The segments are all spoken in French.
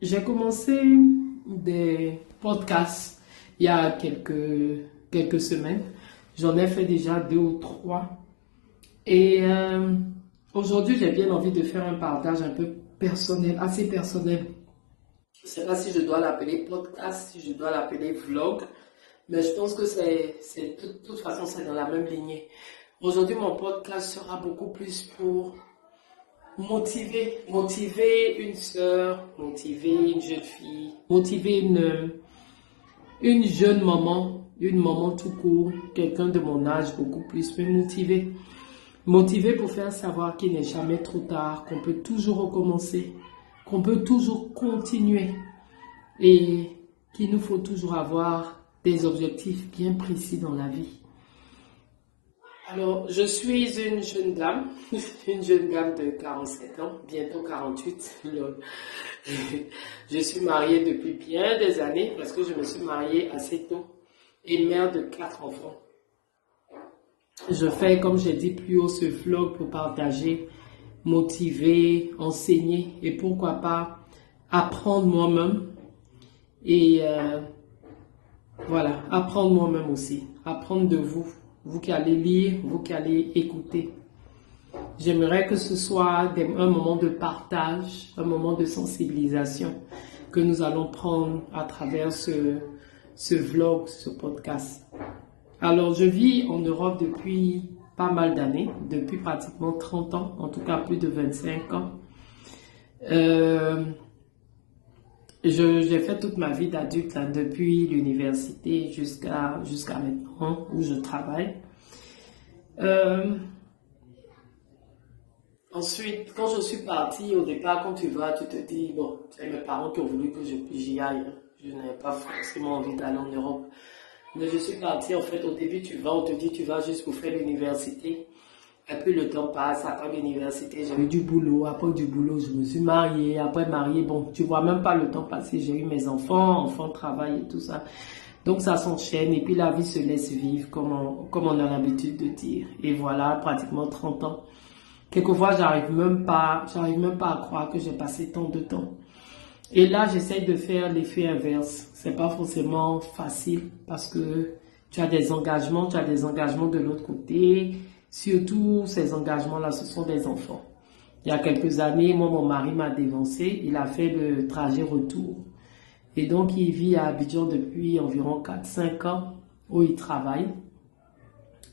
J'ai commencé des podcasts il y a quelques semaines. J'en ai fait déjà deux ou trois. Et aujourd'hui, j'ai bien envie de faire un partage un peu personnel, assez personnel. Je ne sais pas si je dois l'appeler podcast, si je dois l'appeler vlog, mais je pense que de toute façon, c'est dans la même lignée. Aujourd'hui, mon podcast sera beaucoup plus pour motiver une sœur, motiver une jeune fille, motiver une jeune maman, une maman tout court, quelqu'un de mon âge beaucoup plus, me motiver. Motiver pour faire savoir qu'il n'est jamais trop tard, qu'on peut toujours recommencer, qu'on peut toujours continuer et qu'il nous faut toujours avoir des objectifs bien précis dans la vie. Alors, je suis une jeune dame, de 47 ans, bientôt 48. Je suis mariée depuis bien des années parce que je me suis mariée assez tôt et mère de 4 enfants. Je fais, comme j'ai dit plus haut, ce vlog pour partager, motiver, enseigner et pourquoi pas apprendre moi-même et voilà, apprendre moi-même aussi, apprendre de vous, vous qui allez lire, vous qui allez écouter. J'aimerais que ce soit un moment de partage, un moment de sensibilisation que nous allons prendre à travers ce vlog, ce podcast. Alors, je vis en Europe depuis pas mal d'années, depuis pratiquement 30 ans, en tout cas plus de 25 ans. J'ai fait toute ma vie d'adulte, depuis l'université jusqu'à maintenant où je travaille. Ensuite, quand je suis partie, au départ, quand tu vas, tu te dis, bon, c'est mes parents qui ont voulu que j'y aille. Je n'avais pas forcément envie d'aller en Europe. Mais je suis partie, en fait, au début, tu vas, on te dit, tu vas juste pour faire l'université. Et puis le temps passe, après l'université, j'ai eu du boulot. Après du boulot, je me suis mariée. Après mariée, bon, tu vois même pas le temps passer. J'ai eu mes enfants travail et tout ça. Donc ça s'enchaîne et puis la vie se laisse vivre comme on a l'habitude de dire. Et voilà, pratiquement 30 ans. Quelquefois, j'arrive même pas à croire que j'ai passé tant de temps. Et là, j'essaye de faire l'effet inverse. C'est pas forcément facile parce que tu as des engagements de l'autre côté. Surtout, ces engagements-là, ce sont des enfants. Il y a quelques années, moi, mon mari m'a dévancé. Il a fait le trajet retour. Et donc, il vit à Abidjan depuis environ 4-5 ans où il travaille.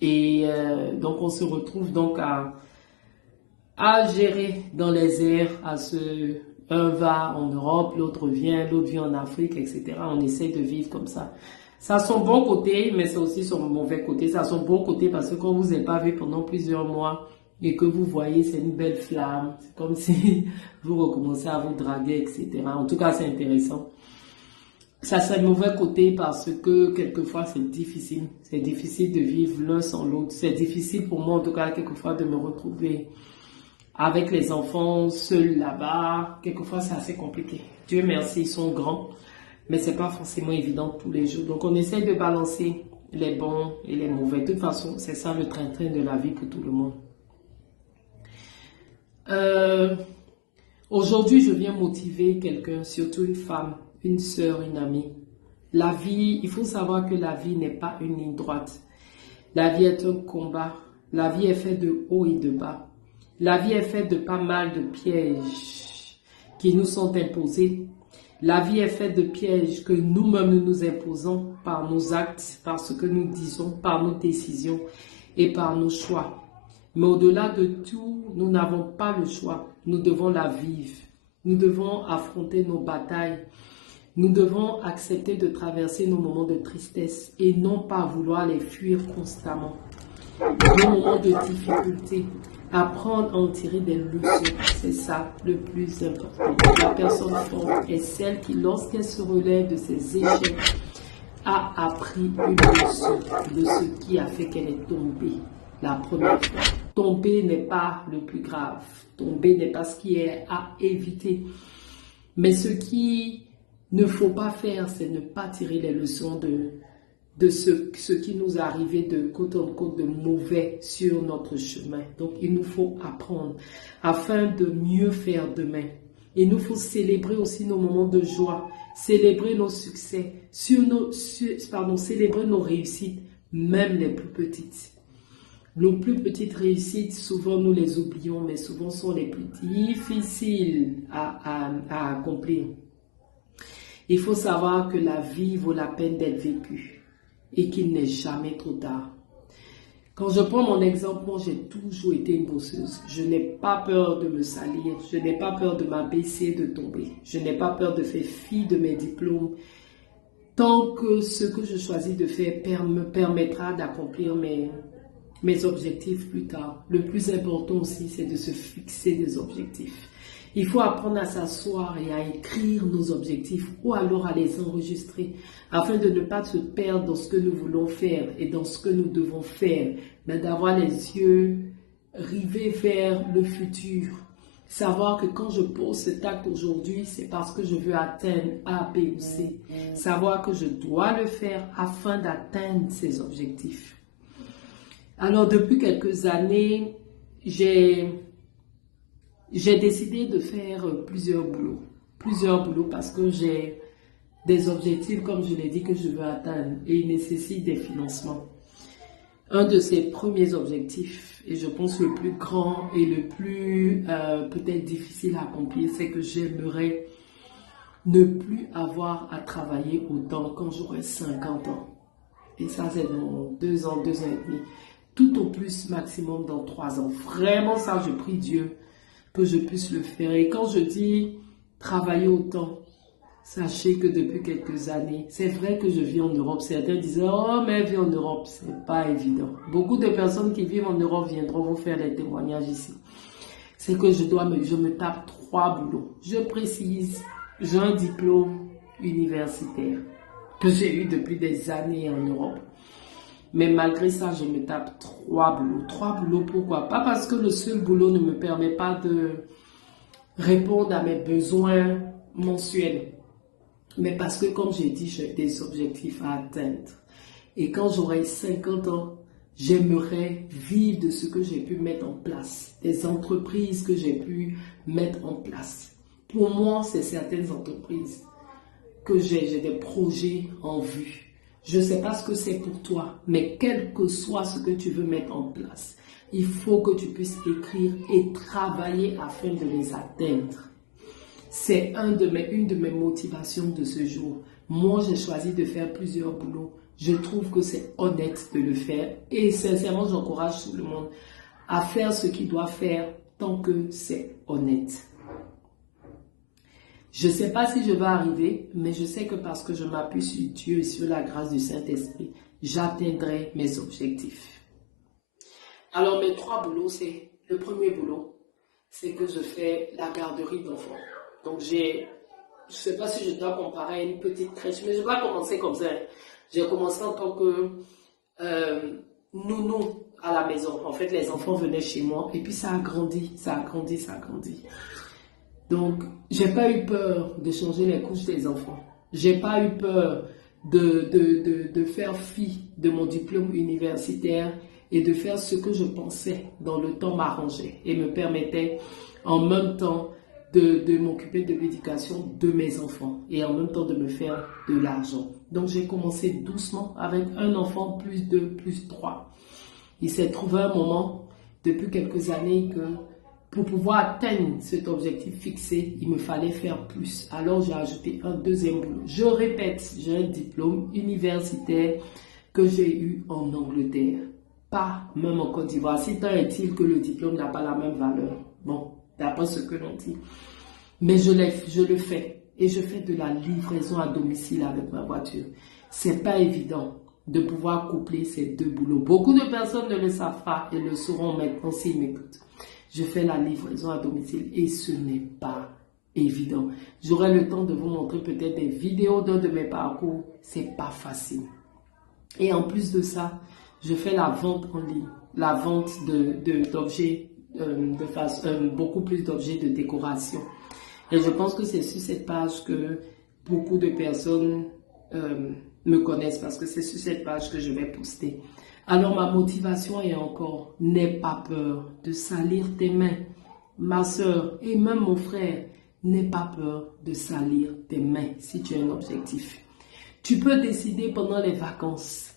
Et donc, on se retrouve donc à gérer dans les airs, un va en Europe, l'autre vient en Afrique, etc. On essaie de vivre comme ça. Ça a son bon côté, mais c'est aussi son mauvais côté. Ça a son bon côté parce que quand vous n'êtes pas vu pendant plusieurs mois et que vous voyez, c'est une belle flamme. C'est comme si vous recommencez à vous draguer, etc. En tout cas, c'est intéressant. Ça, c'est le mauvais côté parce que quelquefois, c'est difficile. C'est difficile de vivre l'un sans l'autre. C'est difficile pour moi, en tout cas, quelquefois, de me retrouver avec les enfants seuls là-bas. Quelquefois, c'est assez compliqué. Dieu merci, ils sont grands, mais c'est pas forcément évident tous les jours. Donc, on essaie de balancer les bons et les mauvais. De toute façon, c'est ça le train-train de la vie pour tout le monde. Aujourd'hui, je viens motiver quelqu'un, surtout une femme, une sœur, une amie. La vie, il faut savoir que la vie n'est pas une ligne droite. La vie est un combat. La vie est faite de haut et de bas. La vie est faite de pas mal de pièges qui nous sont imposés. La vie est faite de pièges que nous-mêmes nous imposons par nos actes, par ce que nous disons, par nos décisions et par nos choix. Mais au-delà de tout, nous n'avons pas le choix. Nous devons la vivre. Nous devons affronter nos batailles. Nous devons accepter de traverser nos moments de tristesse et non pas vouloir les fuir constamment. Nos moments de difficulté, apprendre à en tirer des leçons, c'est ça le plus important. La personne forte est celle qui, lorsqu'elle se relève de ses échecs, a appris une leçon de ce qui a fait qu'elle est tombée la première fois. Tomber n'est pas le plus grave. Tomber n'est pas ce qui est à éviter. Mais ce qu'il ne faut pas faire, c'est ne pas tirer les leçons de ce qui nous est arrivé de côte en côte de mauvais sur notre chemin. Donc, il nous faut apprendre afin de mieux faire demain. Il nous faut célébrer aussi nos moments de joie, célébrer nos succès, célébrer nos réussites, même les plus petites. Nos plus petites réussites, souvent nous les oublions, mais souvent sont les plus difficiles à accomplir. Il faut savoir que la vie vaut la peine d'être vécue et qu'il n'est jamais trop tard. Quand je prends mon exemple, moi j'ai toujours été une bosseuse. Je n'ai pas peur de me salir, je n'ai pas peur de m'abaisser, de tomber. Je n'ai pas peur de faire fi de mes diplômes. Tant que ce que je choisis de faire me permettra d'accomplir mes objectifs plus tard. Le plus important aussi, c'est de se fixer des objectifs. Il faut apprendre à s'asseoir et à écrire nos objectifs ou alors à les enregistrer afin de ne pas se perdre dans ce que nous voulons faire et dans ce que nous devons faire, mais d'avoir les yeux rivés vers le futur. Savoir que quand je pose cet acte aujourd'hui, c'est parce que je veux atteindre A, B ou C. Savoir que je dois le faire afin d'atteindre ces objectifs. Alors, depuis quelques années, j'ai décidé de faire plusieurs boulots. Plusieurs boulots parce que j'ai des objectifs, comme je l'ai dit, que je veux atteindre et ils nécessitent des financements. Un de ces premiers objectifs, et je pense le plus grand et le plus peut-être difficile à accomplir, c'est que j'aimerais ne plus avoir à travailler autant quand j'aurai 50 ans. Et ça, c'est dans 2 ans, 2 ans et demi. Tout au plus, maximum dans 3 ans. Vraiment, ça, je prie Dieu que je puisse le faire. Et quand je dis travailler autant, sachez que depuis quelques années, c'est vrai que je vis en Europe. Certains disaient, oh, mais vie en Europe, c'est pas évident. Beaucoup de personnes qui vivent en Europe viendront vous faire les témoignages ici. C'est que je me tape 3 boulots. Je précise, j'ai un diplôme universitaire que j'ai eu depuis des années en Europe. Mais malgré ça, je me tape 3 boulots. 3 boulots, pourquoi? Pas parce que le seul boulot ne me permet pas de répondre à mes besoins mensuels. Mais parce que, comme j'ai dit, j'ai des objectifs à atteindre. Et quand j'aurai 50 ans, j'aimerais vivre de ce que j'ai pu mettre en place. Des entreprises que j'ai pu mettre en place. Pour moi, c'est certaines entreprises que j'ai des projets en vue. Je ne sais pas ce que c'est pour toi, mais quel que soit ce que tu veux mettre en place, il faut que tu puisses écrire et travailler afin de les atteindre. C'est une de mes motivations de ce jour. Moi, j'ai choisi de faire plusieurs boulots. Je trouve que c'est honnête de le faire et sincèrement, j'encourage tout le monde à faire ce qu'il doit faire tant que c'est honnête. Je ne sais pas si je vais arriver, mais je sais que parce que je m'appuie sur Dieu et sur la grâce du Saint-Esprit, j'atteindrai mes objectifs. Alors, mes 3 boulots, c'est le premier boulot, c'est que je fais la garderie d'enfants. Donc, je ne sais pas si je dois comparer à une petite crèche, mais je vais commencer comme ça. J'ai commencé en tant que nounou à la maison. En fait, les enfants venaient chez moi et puis ça a grandi, ça a grandi, ça a grandi. Donc, j'ai pas eu peur de changer les couches des enfants. J'ai pas eu peur de faire fi de mon diplôme universitaire et de faire ce que je pensais dans le temps m'arrangeait et me permettait en même temps de m'occuper de l'éducation de mes enfants et en même temps de me faire de l'argent. Donc, j'ai commencé doucement avec un enfant plus 2, plus 3. Il s'est trouvé un moment depuis quelques années que pour pouvoir atteindre cet objectif fixé, il me fallait faire plus. Alors, j'ai ajouté un deuxième boulot. Je répète, j'ai un diplôme universitaire que j'ai eu en Angleterre. Pas même en Côte d'Ivoire. Si tant est-il que le diplôme n'a pas la même valeur. Bon, d'après ce que l'on dit. Mais je le fais. Et je fais de la livraison à domicile avec ma voiture. C'est pas évident de pouvoir coupler ces 2 boulots. Beaucoup de personnes ne le savent pas et le sauront maintenant s'ils m'écoutent. Je fais la livraison à domicile et ce n'est pas évident. J'aurai le temps de vous montrer peut-être des vidéos d'un de mes parcours. C'est pas facile. Et en plus de ça, je fais la vente en ligne. La vente d'objets, beaucoup plus d'objets de décoration. Et je pense que c'est sur cette page que beaucoup de personnes me connaissent parce que c'est sur cette page que je vais poster. Alors ma motivation est encore, n'aie pas peur de salir tes mains. Ma soeur et même mon frère, N'aie pas peur de salir tes mains si tu as un objectif. Tu peux décider pendant les vacances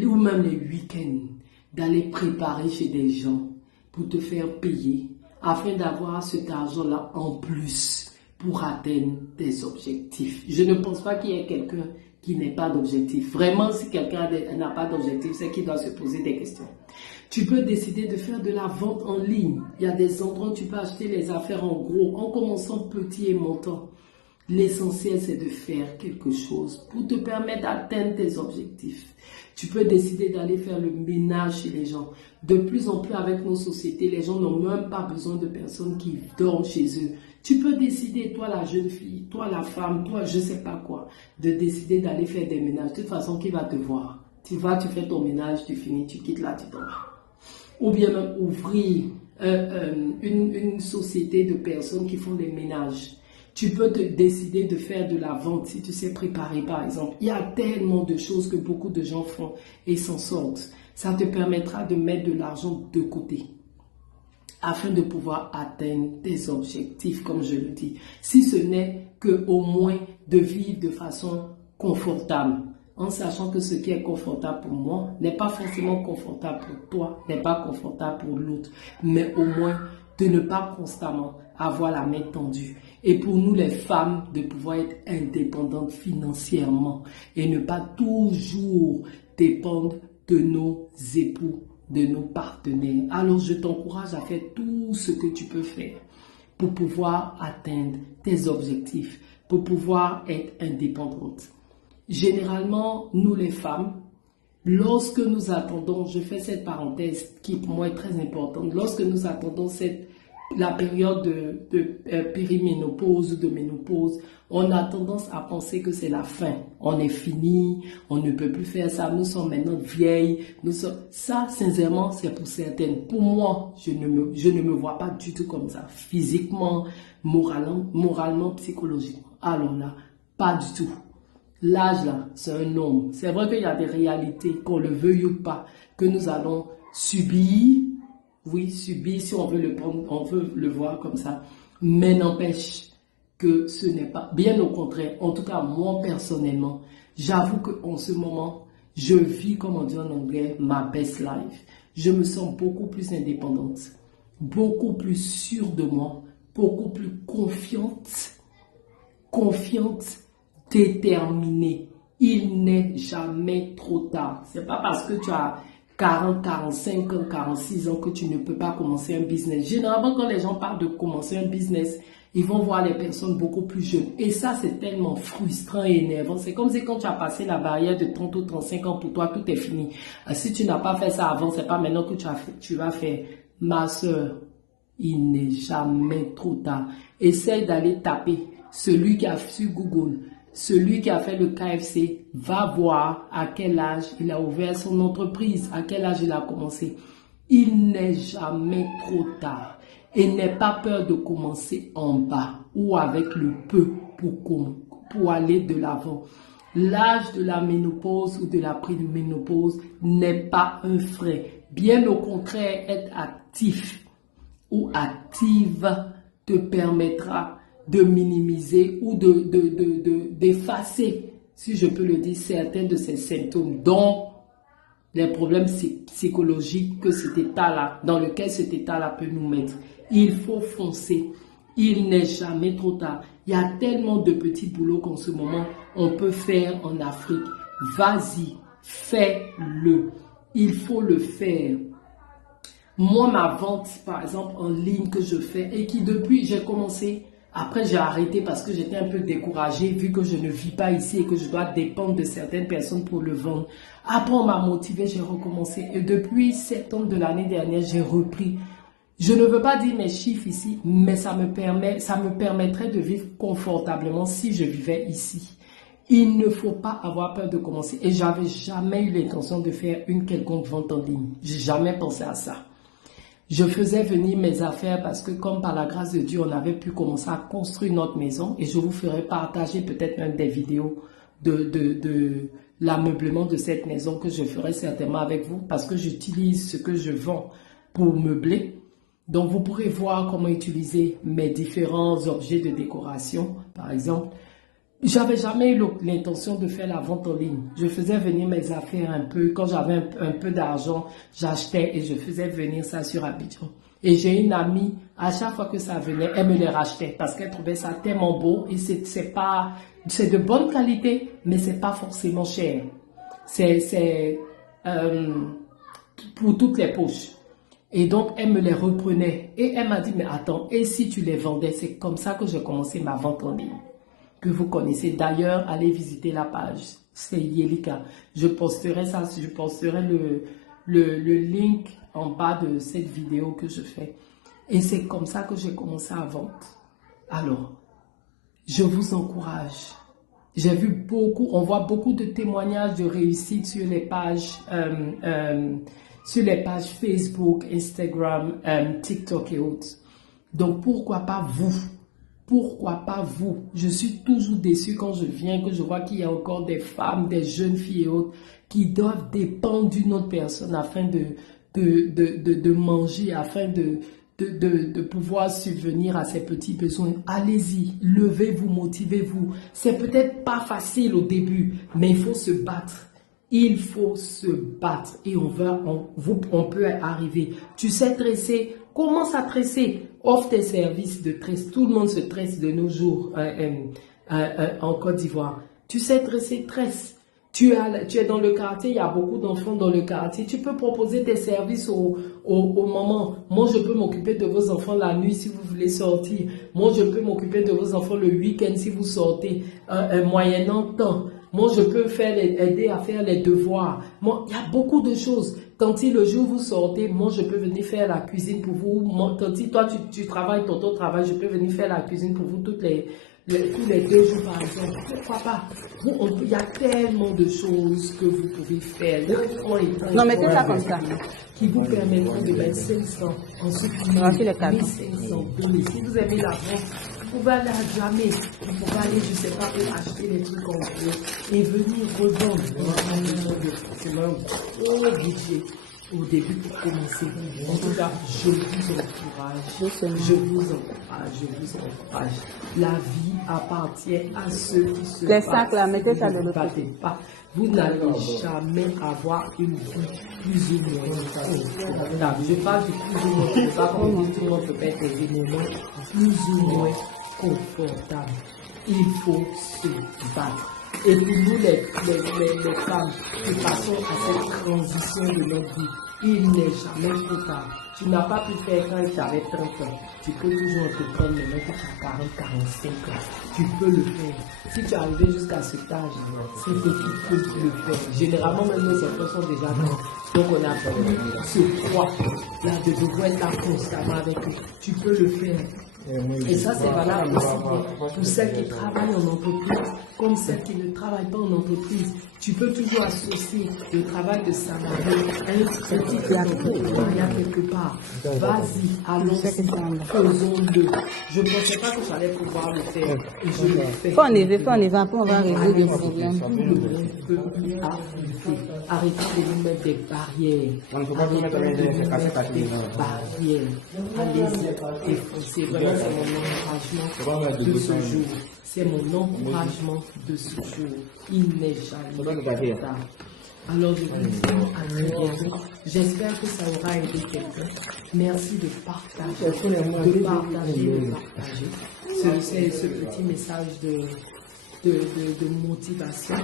ou même les week-ends d'aller préparer chez des gens pour te faire payer afin d'avoir cet argent-là en plus pour atteindre tes objectifs. Je ne pense pas qu'il y ait quelqu'un qui n'ait pas d'objectif. Vraiment, si quelqu'un n'a pas d'objectif, c'est qu'il doit se poser des questions. Tu peux décider de faire de la vente en ligne. Il y a des endroits où tu peux acheter les affaires en gros, en commençant petit et montant. L'essentiel, c'est de faire quelque chose pour te permettre d'atteindre tes objectifs. Tu peux décider d'aller faire le ménage chez les gens. De plus en plus avec nos sociétés, les gens n'ont même pas besoin de personnes qui dorment chez eux. Tu peux décider, toi la jeune fille, toi la femme, toi je ne sais pas quoi, de décider d'aller faire des ménages. De toute façon, qui va te voir? Tu vas, tu fais ton ménage, tu finis, tu quittes là, tu dors. Ou bien même ouvrir une société de personnes qui font des ménages. Tu peux te décider de faire de la vente si tu sais préparer par exemple. Il y a tellement de choses que beaucoup de gens font et s'en sortent. Ça te permettra de mettre de l'argent de côté afin de pouvoir atteindre tes objectifs comme je le dis. Si ce n'est qu'au moins de vivre de façon confortable. En sachant que ce qui est confortable pour moi n'est pas forcément confortable pour toi, n'est pas confortable pour l'autre, mais au moins de ne pas constamment avoir la main tendue. Et pour nous les femmes, de pouvoir être indépendantes financièrement et ne pas toujours dépendre de nos époux, de nos partenaires. Alors je t'encourage à faire tout ce que tu peux faire pour pouvoir atteindre tes objectifs, pour pouvoir être indépendante. Généralement, nous les femmes, lorsque nous attendons, je fais cette parenthèse qui pour moi est très importante, lorsque nous attendons la période de périménopause ou de ménopause, on a tendance à penser que c'est la fin. On est fini, on ne peut plus faire ça, nous sommes maintenant vieilles. Ça, sincèrement, c'est pour certaines. Pour moi, je ne me vois pas du tout comme ça, physiquement, moralement, psychologiquement. Alors là, pas du tout. L'âge là, c'est un nombre. C'est vrai qu'il y a des réalités, qu'on le veuille ou pas, que nous allons subir. Oui, subir si on veut le prendre, on veut le voir comme ça. Mais n'empêche que ce n'est pas, bien au contraire, en tout cas moi personnellement, j'avoue qu'en ce moment, je vis, comme on dit en anglais, ma best life. Je me sens beaucoup plus indépendante, beaucoup plus sûre de moi, beaucoup plus confiante, déterminée. Il n'est jamais trop tard. C'est pas parce que tu as 40, 45 ans, 46 ans que tu ne peux pas commencer un business. Généralement, quand les gens parlent de commencer un business, ils vont voir les personnes beaucoup plus jeunes. Et ça, c'est tellement frustrant et énervant. C'est comme si quand tu as passé la barrière de 30 ou 35 ans, pour toi, tout est fini. Si tu n'as pas fait ça avant, c'est pas maintenant que tu vas faire. Ma soeur, il n'est jamais trop tard. Essaye d'aller taper celui qui a sur Google. Celui qui a fait le KFC va voir à quel âge il a ouvert son entreprise, à quel âge il a commencé. Il n'est jamais trop tard. Et n'aie pas peur de commencer en bas ou avec le peu pour aller de l'avant. L'âge de la ménopause ou de la préménopause n'est pas un frein. Bien au contraire, être actif ou active te permettra de minimiser ou d'effacer, si je peux le dire, certains de ces symptômes, dont les problèmes psychologiques que cet état-là, dans lequel cet état-là peut nous mettre. Il faut foncer. Il n'est jamais trop tard. Il y a tellement de petits boulots qu'en ce moment, on peut faire en Afrique. Vas-y, fais-le. Il faut le faire. Moi, ma vente, par exemple, en ligne que je fais et qui depuis, j'ai commencé. Après, j'ai arrêté parce que j'étais un peu découragée vu que je ne vis pas ici et que je dois dépendre de certaines personnes pour le vendre. Après, on m'a motivée, j'ai recommencé. Et depuis septembre de l'année dernière, j'ai repris. Je ne veux pas dire mes chiffres ici, mais ça me permettrait de vivre confortablement si je vivais ici. Il ne faut pas avoir peur de commencer. Et j'avais jamais eu l'intention de faire une quelconque vente en ligne. J'ai jamais pensé à ça. Je faisais venir mes affaires parce que comme par la grâce de Dieu, on avait pu commencer à construire notre maison et je vous ferai partager peut-être même des vidéos de l'ameublement de cette maison que je ferai certainement avec vous parce que j'utilise ce que je vends pour meubler. Donc, vous pourrez voir comment utiliser mes différents objets de décoration. Par exemple, j'avais jamais eu l'intention de faire la vente en ligne. Je faisais venir mes affaires un peu. Quand j'avais un peu d'argent, j'achetais et je faisais venir ça sur Abidjan. Et j'ai une amie, à chaque fois que ça venait, elle me les rachetait parce qu'elle trouvait ça tellement beau. Et c'est de bonne qualité, mais c'est pas forcément cher. C'est pour toutes les poches. Et donc, elle me les reprenait. Et elle m'a dit, mais attends, et si tu les vendais? C'est comme ça que j'ai commencé ma vente en ligne. Que vous connaissez. D'ailleurs, allez visiter la page. C'est Yelika. Je posterai ça, je posterai le link en bas de cette vidéo que je fais. Et c'est comme ça que j'ai commencé à vendre. Alors, je vous encourage. J'ai vu beaucoup, on voit beaucoup de témoignages de réussite sur les pages Facebook, Instagram, TikTok et autres. Donc, pourquoi pas vous? Pourquoi pas vous? Je suis toujours déçue quand je viens, que je vois qu'il y a encore des femmes, des jeunes filles et autres qui doivent dépendre d'une autre personne afin de manger, afin de pouvoir subvenir à ses petits besoins. Allez-y, levez-vous, motivez-vous. C'est peut-être pas facile au début, mais il faut se battre. Il faut se battre et on peut arriver. Tu sais tresser, commence à tresser. Offre tes services de tresse. Tout le monde se tresse de nos jours en Côte d'Ivoire. Tu sais tresser, tresse. Tu es dans le quartier, il y a beaucoup d'enfants dans le quartier. Tu peux proposer tes services aux mamans. Moi, je peux m'occuper de vos enfants la nuit si vous voulez sortir. Moi, je peux m'occuper de vos enfants le week-end si vous sortez, moyennant temps. Moi, je peux aider à faire les devoirs. Moi, il y a beaucoup de choses. Quand le jour où vous sortez, moi, je peux venir faire la cuisine pour vous. Moi, quand toi, tu travailles, ton travail, je peux venir faire la cuisine pour vous tous les 2 jours, par exemple. Pourquoi pas? Il y a tellement de choses que vous pouvez faire. Non, mettez ça comme ça. Qui vous permettront de mettre 500. Ensuite, 1500. Si vous aimez l'argent, vous pouvez aller à jamais. Vous pouvez aller, je ne sais pas, pour acheter les trucs en gros et venir revendre. C'est un gros budget au début pour commencer. En tout cas, je vous encourage. La vie appartient à ceux qui se battent. Les sacs là, mettez ça de l'autre côté. Vous n'allez jamais avoir une vie plus ou moins confortable. Je parle du plus ou moins confortable, comme tout le monde peut être des moments plus ou moins confortables. Il faut se battre. Et pour nous, les femmes qui passons à cette transition de notre vie, il n'est jamais trop tard. Tu n'as pas pu faire quand tu avais 30 ans. Tu peux toujours entreprendre maintenant que tu as 40, 45 ans. Tu peux le faire. Si tu es arrivé jusqu'à cet âge, c'est que tu peux le faire. Généralement, même nos enfants sont déjà grands. Donc, on a plus ce poids là de devoir être là constamment avec eux. Tu peux le faire. Et ça, c'est valable aussi pour celles qui travaillent en entreprise, comme celles qui ne travaillent pas en entreprise. Tu peux toujours associer le travail de salarié à un petit entrepreneuriat quelque part. Vas-y, allons-y, faisons-le. Je ne pensais pas que j'allais pouvoir le faire. Et je le fais. Faut en élever, après on va résoudre les problèmes. Tout le monde peut arriver. Arrêtez de nous mettre des barrières. Allez-y, c'est vraiment c'est mon encouragement de ce jour. C'est mon encouragement de ce jour. Il n'est jamais trop tard. Alors je vous dis à très bientôt. J'espère que ça aura aidé quelqu'un. Merci de partager, C'est ce petit message de motivation.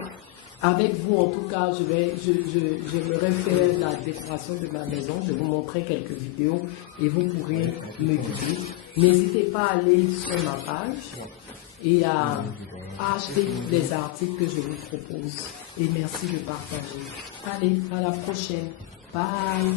Avec vous, en tout cas, j'aimerais faire la décoration de ma maison. Je vous montrerai quelques vidéos et vous pourrez me guider. N'hésitez pas à aller sur ma page et à acheter les articles que je vous propose. Et merci de partager. Allez, à la prochaine. Bye.